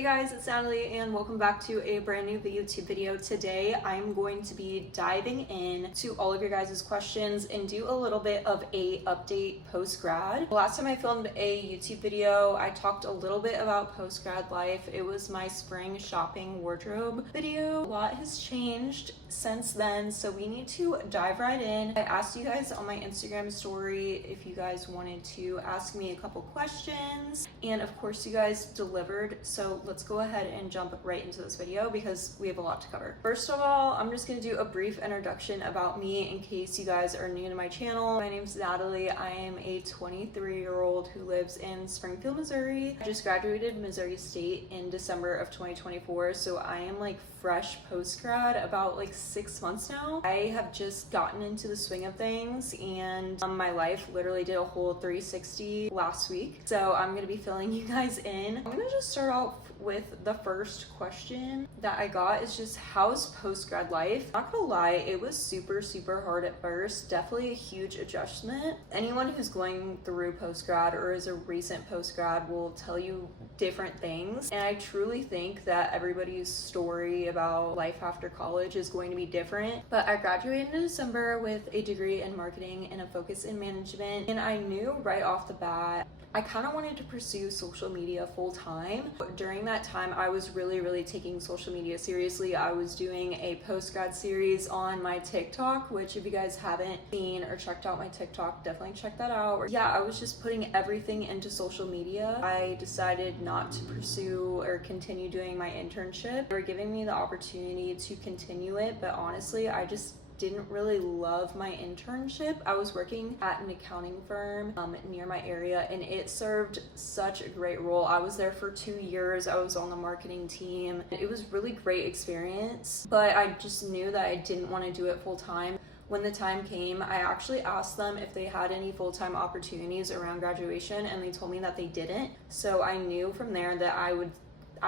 Hey guys, it's Natalie and welcome back to a brand new YouTube video. Today I'm going to be diving in to all of your guys' questions and do a little bit of a update post-grad. Last time I filmed a YouTube video, I talked a little bit about post-grad life. It was my spring shopping wardrobe video. A lot has changed since then, so we need to dive right in. I asked you guys on my Instagram story if you guys wanted to ask me a couple questions, and of course you guys delivered, so let's go ahead and jump right into this video because we have a lot to cover. First of all, I'm just gonna do a brief introduction about me in case you guys are new to my channel. My name's Natalie. I am a 23-year-old who lives in Springfield, Missouri. I just graduated Missouri State in December of 2024, so I am like fresh post-grad, about like 6 months now. I have just gotten into the swing of things, and my life literally did a whole 360 last week. So I'm gonna be filling you guys in. I'm gonna just start off with the first question that I got is just, how's post-grad life? Not gonna lie, it was super hard at first. Definitely a huge adjustment. Anyone who's going through post-grad or is a recent post-grad will tell you different things, and I truly think that everybody's story about life after college is going to be different. But I graduated in December with a degree in marketing and a focus in management, and I knew right off the bat I kind of wanted to pursue social media full time. During that time, I was really taking social media seriously. I was doing a post-grad series on my TikTok, which if you guys haven't seen or checked out my TikTok, definitely check that out. Yeah, I was just putting everything into social media. I decided not to pursue or continue doing my internship. They were giving me the opportunity to continue it, but honestly, I just didn't really love my internship. I was working at an accounting firm near my area, and it served such a great role. I was there for 2 years. I was on the marketing team. It was really great experience, but I just knew that I didn't want to do it full time. When the time came, I actually asked them if they had any full-time opportunities around graduation, and they told me that they didn't. So I knew from there that I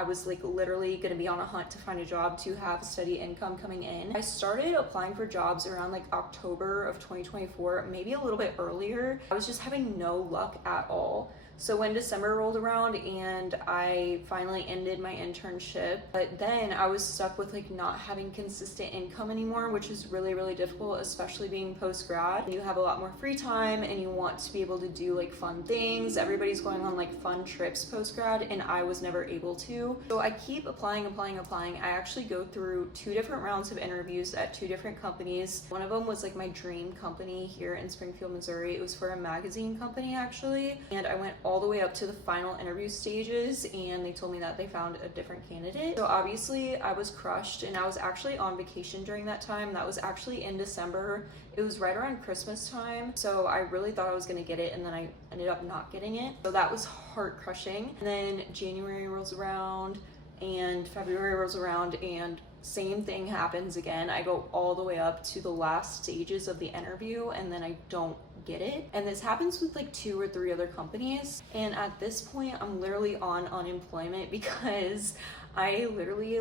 was like literally gonna be on a hunt to find a job to have steady income coming in. I started applying for jobs around like October of 2024, maybe a little bit earlier. I was just having no luck at all. So when December rolled around and I finally ended my internship, but then I was stuck with like not having consistent income anymore, which is really difficult, especially being post-grad. You have a lot more free time and you want to be able to do like fun things. Everybody's going on like fun trips post-grad, and I was never able to. So I keep applying. I actually go through 2 different rounds of interviews at 2 different companies. One of them was like my dream company here in Springfield, Missouri. It was for a magazine company actually, and I went all the way up to the final interview stages, and they told me that they found a different candidate. So obviously I was crushed, and I was actually on vacation during that time. That was actually in December. It was right around Christmas time, so I really thought I was gonna get it, and then I ended up not getting it. So that was heart crushing. And then January rolls around and February rolls around, and same thing happens again. I go all the way up to the last stages of the interview, and then I don't get it. And this happens with like 2 or 3 other companies, and at this point I'm literally on unemployment because I literally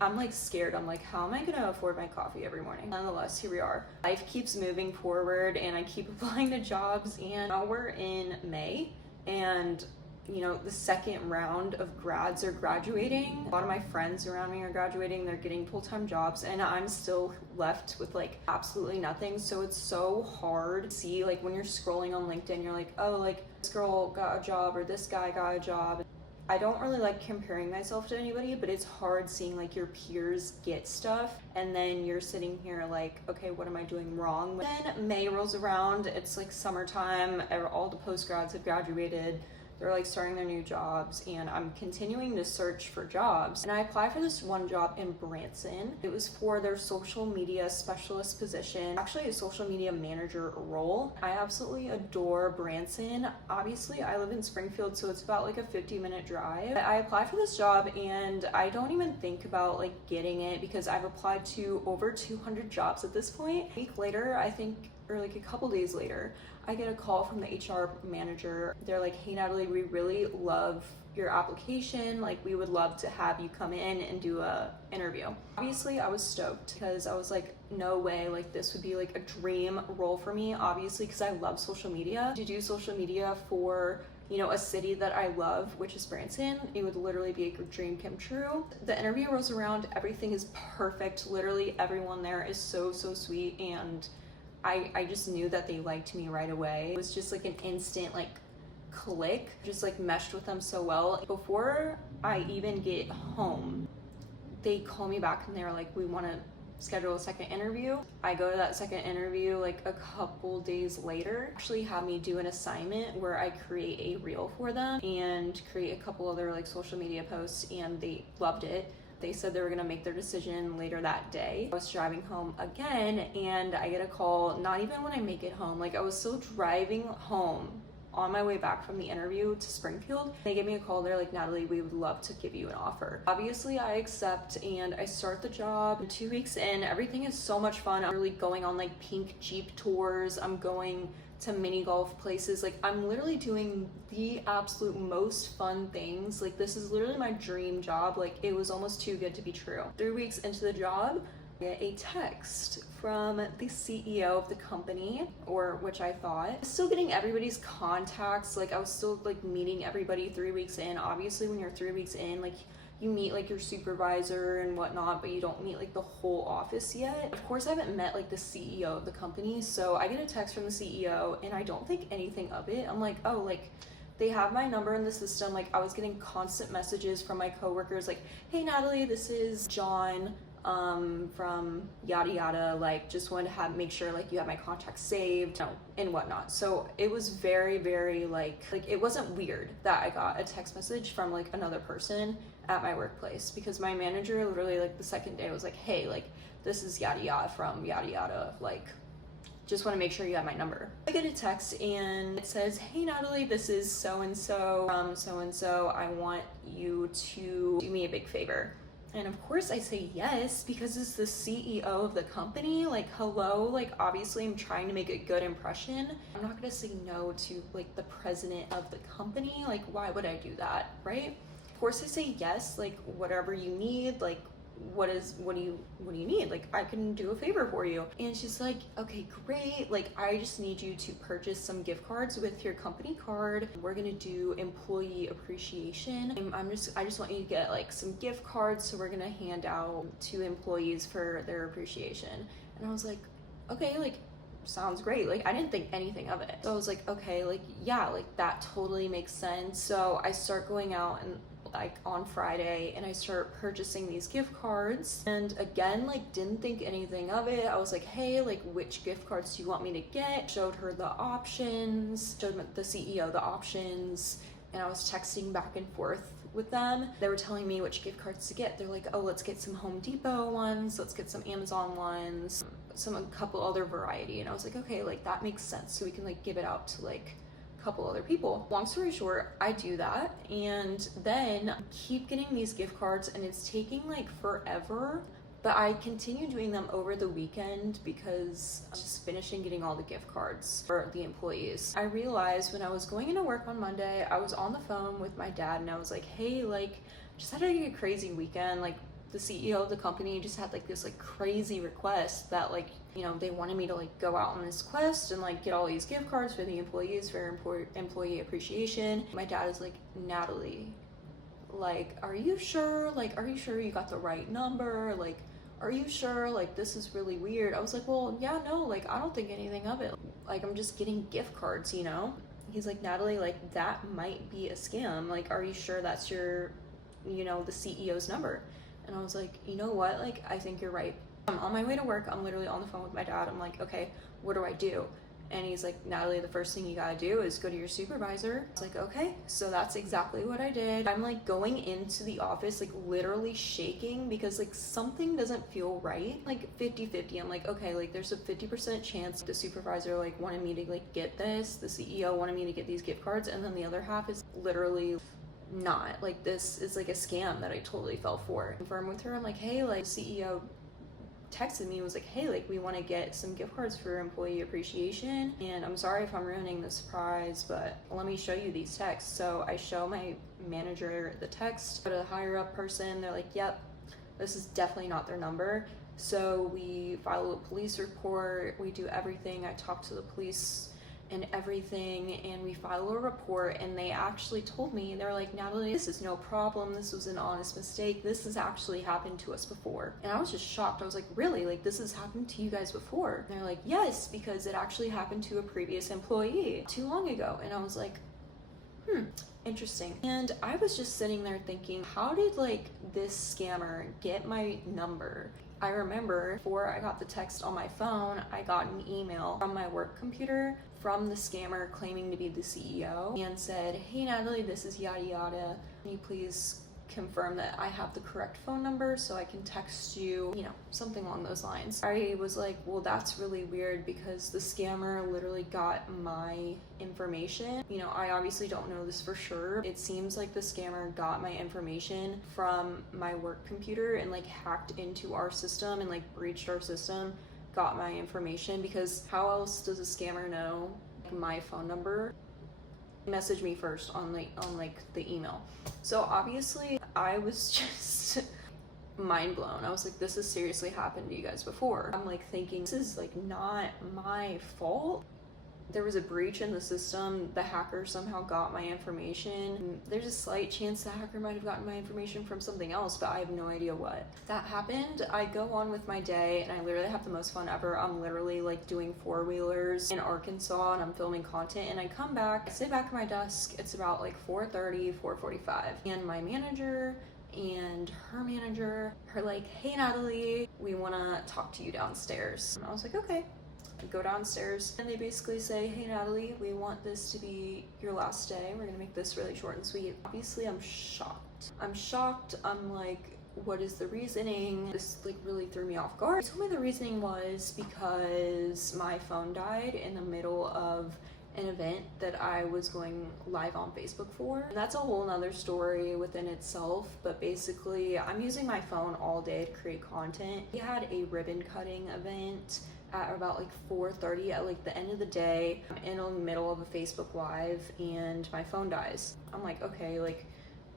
I'm like scared. I'm like, how am I gonna afford my coffee every morning? Nonetheless, here we are. Life keeps moving forward, and I keep applying to jobs, and now we're in May, and you know, the second round of grads are graduating. A lot of my friends around me are graduating. They're getting full-time jobs, and I'm still left with like absolutely nothing. So it's so hard to see, like when you're scrolling on LinkedIn, you're like, oh, like this girl got a job or this guy got a job. I don't really like comparing myself to anybody, but it's hard seeing like your peers get stuff, and then you're sitting here like, okay, what am I doing wrong? Then May rolls around. It's like summertime. All the post-grads have graduated. They're like starting their new jobs, and I'm continuing to search for jobs. And I applied for this one job in Branson. It was for their social media specialist position, actually a social media manager role. I absolutely adore Branson. Obviously, I live in Springfield, so it's about like a 50-minute drive. I applied for this job, and I don't even think about like getting it because I've applied to over 200 jobs at this point. A week later, I think, or like a couple days later, I get a call from the HR manager. They're like, hey Natalie, we really love your application. Like, we would love to have you come in and do a interview. Obviously, I was stoked because I was like, no way, like this would be like a dream role for me, obviously, because I love social media. To do social media for you know, a city that I love, which is Branson. It would literally be a dream come true. The interview rolls around, everything is perfect. Literally everyone there is so sweet, and I just knew that they liked me right away. It was just like an instant like click, just like meshed with them so well. Before I even get home, they call me back and they're like, we want to schedule a second interview. I go to that second interview like a couple days later. Actually had me do an assignment where I create a reel for them and create a couple other like social media posts, and they loved it. They said they were gonna make their decision later that day. I was driving home again and I get a call, not even when I make it home, like I was still driving home on my way back from the interview to Springfield. They gave me a call. They're like, Natalie, we would love to give you an offer. Obviously I accept and I start the job. 2 weeks in, everything is so much fun. I'm really going on like pink Jeep tours. I'm going to mini golf places. Like I'm literally doing the absolute most fun things. Like this is literally my dream job. Like it was almost too good to be true. 3 weeks into the job, I get a text from the CEO of the company, or which I thought. Still getting everybody's contacts. Like I was still like meeting everybody 3 weeks in. Obviously when you're 3 weeks in, like you meet like your supervisor and whatnot, but you don't meet like the whole office yet. Of course I haven't met like the CEO of the company, so I get a text from the CEO and I don't think anything of it. I'm like, oh, like they have my number in the system. Like I was getting constant messages from my coworkers like, hey Natalie, this is John from yada yada, like just wanted to make sure like you have my contact saved, and whatnot. So it was very like it wasn't weird that I got a text message from like another person at my workplace, because my manager literally like the second day was like, hey, like this is yada yada from yada yada, like just want to make sure you have my number. I get a text and it says, hey Natalie, this is so and so from so and so. I want you to do me a big favor. And of course I say yes, because it's the CEO of the company. Like hello, like obviously I'm trying to make a good impression. I'm not gonna say no to like the president of the company. Like why would I do that, right? Of course I say yes, like whatever you need, like what do you need? Like I can do a favor for you. And she's like, okay, great. Like I just need you to purchase some gift cards with your company card. We're gonna do employee appreciation. And I just want you to get like some gift cards, so we're gonna hand out to employees for their appreciation. And I was like, okay, like sounds great. Like I didn't think anything of it. So I was like, okay, like yeah, like that totally makes sense. So I start going out and like on Friday and I start purchasing these gift cards, and again like didn't think anything of it. I was like, hey, like which gift cards do you want me to get? Showed her the options, showed the CEO the options, and I was texting back and forth with them. They were telling me which gift cards to get. They're like, oh, let's get some Home Depot ones, let's get some Amazon ones, a couple other variety. And I was like, okay, like that makes sense, so we can like give it out to like couple other people. Long story short, I do that, and then keep getting these gift cards, and it's taking like forever, but I continue doing them over the weekend because I'm just finishing getting all the gift cards for the employees. I realized when I was going into work on Monday, I was on the phone with my dad and I was like, hey, like just had a crazy weekend. Like the CEO of the company just had like this like crazy request that like, you know, they wanted me to like go out on this quest and like get all these gift cards for the employees for employee appreciation. My dad is like, Natalie, like, are you sure? Like, are you sure you got the right number? Like, are you sure? Like, this is really weird. I was like, well, yeah, no, like, I don't think anything of it. Like, I'm just getting gift cards, you know? He's like, Natalie, like, that might be a scam. Like, are you sure that's your, you know, the CEO's number? And I was like, you know what? Like, I think you're right. I'm on my way to work. I'm literally on the phone with my dad. I'm like, okay, what do I do? And he's like, Natalie, the first thing you gotta do is go to your supervisor. It's like, okay, so that's exactly what I did. I'm like going into the office, like literally shaking because like something doesn't feel right. Like 50-50. I'm like, okay, like there's a 50% chance the supervisor like wanted me to like get this. The CEO wanted me to get these gift cards. And then the other half is literally not. Like this is like a scam that I totally fell for. Confirm with her. I'm like, hey, like CEO texted me and was like, hey, like we want to get some gift cards for employee appreciation, and I'm sorry if I'm ruining the surprise, but let me show you these texts. So I show my manager the text, go to the higher up person, they're like, yep, this is definitely not their number. So we file a police report, we do everything. I talk to the police and everything, and we filed a report, and they actually told me, they're like, Natalie, this is no problem, this was an honest mistake, this has actually happened to us before. And I was just shocked. I was like, really? Like, this has happened to you guys before? And they're like, yes, because it actually happened to a previous employee too long ago. And I was like, interesting. And I was just sitting there thinking, how did like this scammer get my number? I remember before I got the text on my phone, I got an email from my work computer from the scammer claiming to be the CEO and said, hey Natalie, this is yada yada. Can you please confirm that I have the correct phone number so I can text you, something along those lines. I was like, well, that's really weird because the scammer literally got my information. I obviously don't know this for sure. It seems like the scammer got my information from my work computer and like hacked into our system and like breached our system, got my information, because how else does a scammer know my phone number? Message me first on the email. So obviously I was just mind blown. I was like, this has seriously happened to you guys before. I'm like thinking, this is like not my fault. There was a breach in the system. The hacker somehow got my information. There's a slight chance the hacker might have gotten my information from something else, but I have no idea what. That happened. I go on with my day and I literally have the most fun ever. I'm literally like doing four-wheelers in Arkansas and I'm filming content, and I come back, I sit back at my desk. It's about like 4:30, 4:45. And my manager and her manager are like, hey Natalie, we wanna talk to you downstairs. And I was like, okay. I go downstairs and they basically say, hey Natalie, we want this to be your last day. We're gonna make this really short and sweet. Obviously I'm shocked. I'm like, what is the reasoning? This like really threw me off guard. They told me the reasoning was because my phone died in the middle of an event that I was going live on Facebook for. And that's a whole nother story within itself, but basically I'm using my phone all day to create content. We had a ribbon cutting event at about like 4:30 at like the end of the day. I'm in the middle of a Facebook Live and my phone dies. I'm like, okay, like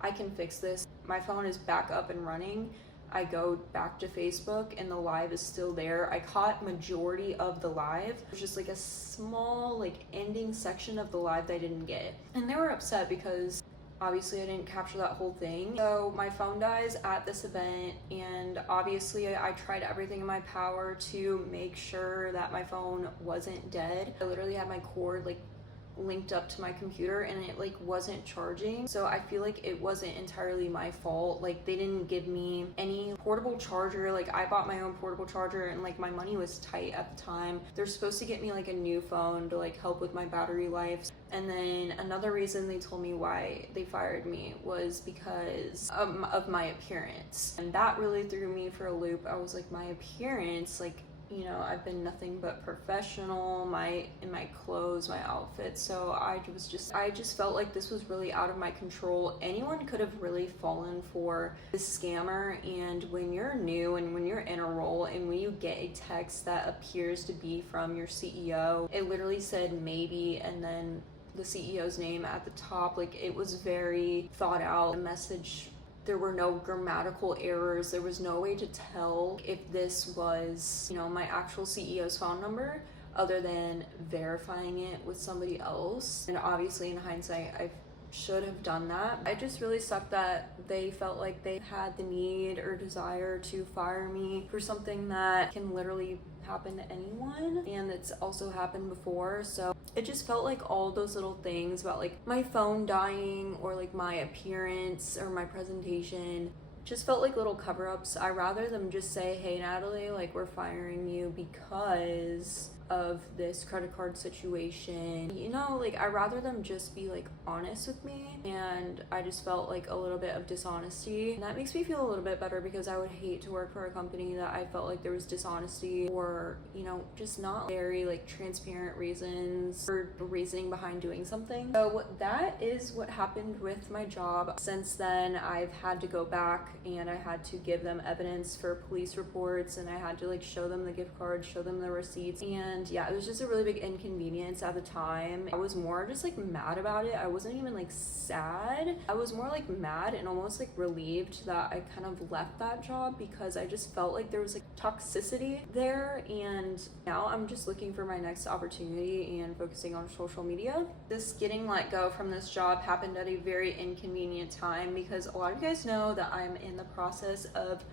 I can fix this. My phone is back up and running. I go back to Facebook and the live is still there. I caught majority of the live. There's just like a small like ending section of the live that I didn't get. And they were upset because obviously I didn't capture that whole thing. So my phone dies at this event, and obviously I tried everything in my power to make sure that my phone wasn't dead. I literally had my cord like linked up to my computer and it like wasn't charging. So I feel like it wasn't entirely my fault. Like they didn't give me any portable charger. Like I bought my own portable charger and like my money was tight at the time. They're supposed to get me like a new phone to like help with my battery life. And then another reason they told me why they fired me was because of my appearance. And that really threw me for a loop. I was like, my appearance, like, I've been nothing but professional, in my clothes, my outfits. So I just felt like this was really out of my control. Anyone could have really fallen for this scammer. And when you're new and when you're in a role and when you get a text that appears to be from your CEO, it literally said maybe and then the CEO's name at the top. Like it was very thought out. The message, there were no grammatical errors. There was no way to tell if this was, my actual CEO's phone number other than verifying it with somebody else. And obviously in hindsight, I should have done that. It just really sucked that they felt like they had the need or desire to fire me for something that can literally happen to anyone, and it's also happened before. So it just felt like all those little things about like my phone dying or like my appearance or my presentation just felt like little cover-ups. I rather them just say, hey Natalie, like we're firing you because of this credit card situation. Like I rather them just be like honest with me, and I just felt like a little bit of dishonesty, and that makes me feel a little bit better because I would hate to work for a company that I felt like there was dishonesty or just not very like transparent reasons or reasoning behind doing something. So that is what happened with my job. Since then I've had to go back and I had to give them evidence for police reports, and I had to like show them the gift cards, show them the receipts, and And yeah, it was just a really big inconvenience at the time. I was more just like mad about it. I wasn't even like sad. I was more like mad and almost like relieved that I kind of left that job, because I just felt like there was like toxicity there. And now I'm just looking for my next opportunity and focusing on social media. This getting let go from this job happened at a very inconvenient time, because a lot of you guys know that I'm in the process of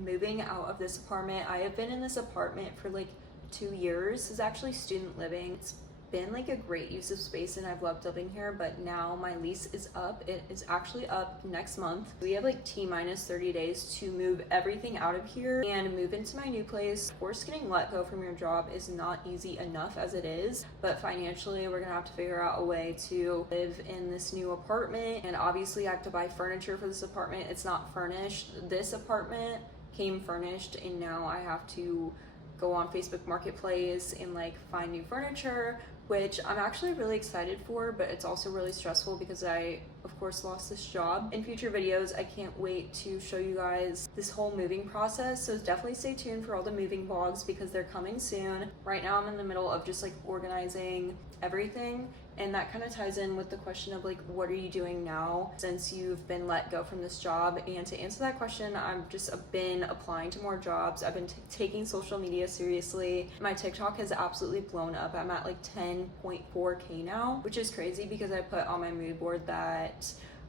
moving out of this apartment. I have been in this apartment for like 2 years. It's actually student living. It's been like a great use of space and I've loved living here, but now my lease is up. It is actually up next month. We have like T-minus 30 days to move everything out of here and move into my new place. Of course, getting let go from your job is not easy enough as it is, but financially we're gonna have to figure out a way to live in this new apartment. And obviously I have to buy furniture for this apartment. It's not furnished. This apartment came furnished, and now I have to go on Facebook Marketplace and like find new furniture, which I'm actually really excited for, but it's also really stressful because I of course lost this job. In future videos, I can't wait to show you guys this whole moving process, so definitely stay tuned for all the moving vlogs because they're coming soon. Right now I'm in the middle of just like organizing everything, and that kind of ties in with the question of like, what are you doing now since you've been let go from this job? And to answer that question, I've just been applying to more jobs. I've been taking social media seriously. My TikTok has absolutely blown up. I'm at like 10.4K now, which is crazy because I put on my mood board that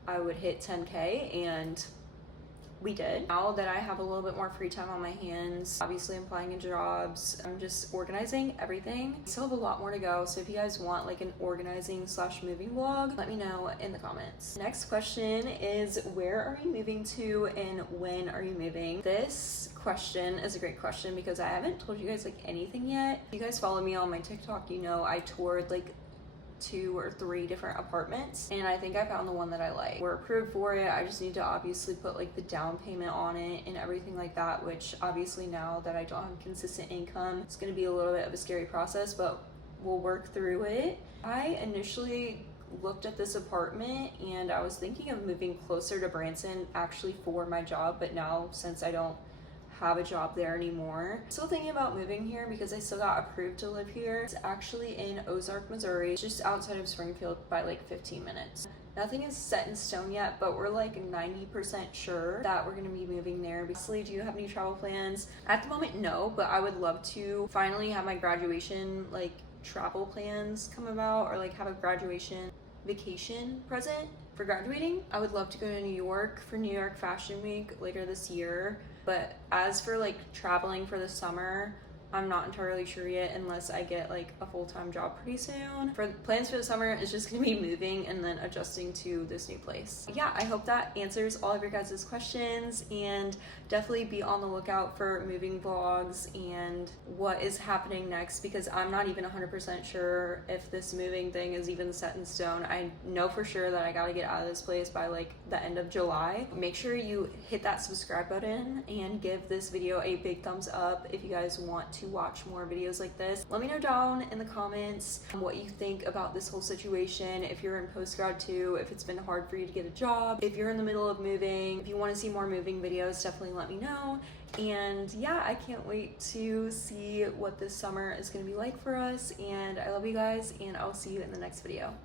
I would hit 10K, and we did. Now that I have a little bit more free time on my hands, obviously I'm applying in jobs, I'm just organizing everything. I still have a lot more to go, so if you guys want like an organizing / moving vlog, let me know in the comments. Next question is, where are you moving to and when are you moving? This question is a great question because I haven't told you guys like anything yet. If you guys follow me on my TikTok, you know I toured like 2 or 3 different apartments, and I think I found the one that I like. We're approved for it. I just need to obviously put like the down payment on it and everything like that, which obviously now that I don't have consistent income, it's going to be a little bit of a scary process, but we'll work through it. I initially looked at this apartment and I was thinking of moving closer to Branson actually for my job, but now since I don't have a job there anymore, I'm still thinking about moving here because I still got approved to live here. It's actually in Ozark, Missouri, just outside of Springfield by like 15 minutes. Nothing is set in stone yet, but we're like 90% sure that we're gonna be moving there. Basically, do you have any travel plans? At the moment, no, but I would love to finally have my graduation like travel plans come about, or like have a graduation vacation present for graduating. I would love to go to New York for New York Fashion Week later this year. But as for like traveling for the summer, I'm not entirely sure yet unless I get like a full-time job pretty soon. For plans for the summer is just gonna be moving and then adjusting to this new place. Yeah, I hope that answers all of your guys' questions, and definitely be on the lookout for moving vlogs and what is happening next, because I'm not even 100% sure if this moving thing is even set in stone. I know for sure that I gotta get out of this place by like the end of July. Make sure you hit that subscribe button and give this video a big thumbs up if you guys want to watch more videos like this. Let me know down in the comments what you think about this whole situation, if you're in post-grad too, if it's been hard for you to get a job, if you're in the middle of moving. If you want to see more moving videos, definitely let me know. And yeah, I can't wait to see what this summer is going to be like for us, and I love you guys, and I'll see you in the next video.